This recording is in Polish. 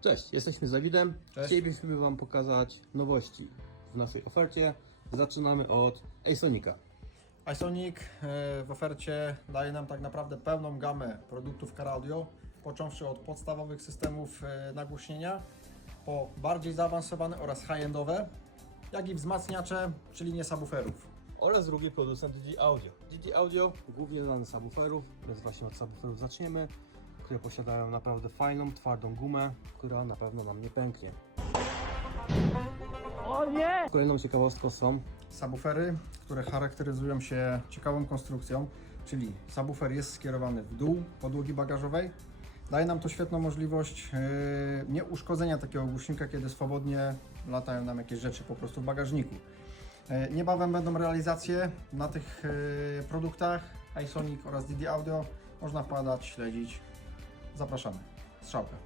Cześć, jesteśmy z Dawidem. Cześć. Chcielibyśmy Wam pokazać nowości w naszej ofercie. Zaczynamy od Asonica. iSonic e, w ofercie daje nam tak naprawdę pełną gamę produktów Car Audio, począwszy od podstawowych systemów e, nagłośnienia, po bardziej zaawansowane oraz high-endowe, jak i wzmacniacze, czyli nie subwooferów. Oraz drugi producent DD Audio. DD Audio głównie znany z subwooferów, więc właśnie od subwooferów zaczniemy, które posiadają naprawdę fajną, twardą gumę, która na pewno nam nie pęknie. O nie! Kolejną ciekawostką są Subwoofery, które charakteryzują się ciekawą konstrukcją, czyli subwoofer jest skierowany w dół podłogi bagażowej. Daje nam to świetną możliwość e, nieuszkodzenia takiego głośnika, kiedy swobodnie latają nam jakieś rzeczy po prostu w bagażniku. E, Niebawem będą realizacje na tych e, produktach iSonic oraz DD Audio. Można wpadać, śledzić. Zapraszamy. Strzałkę.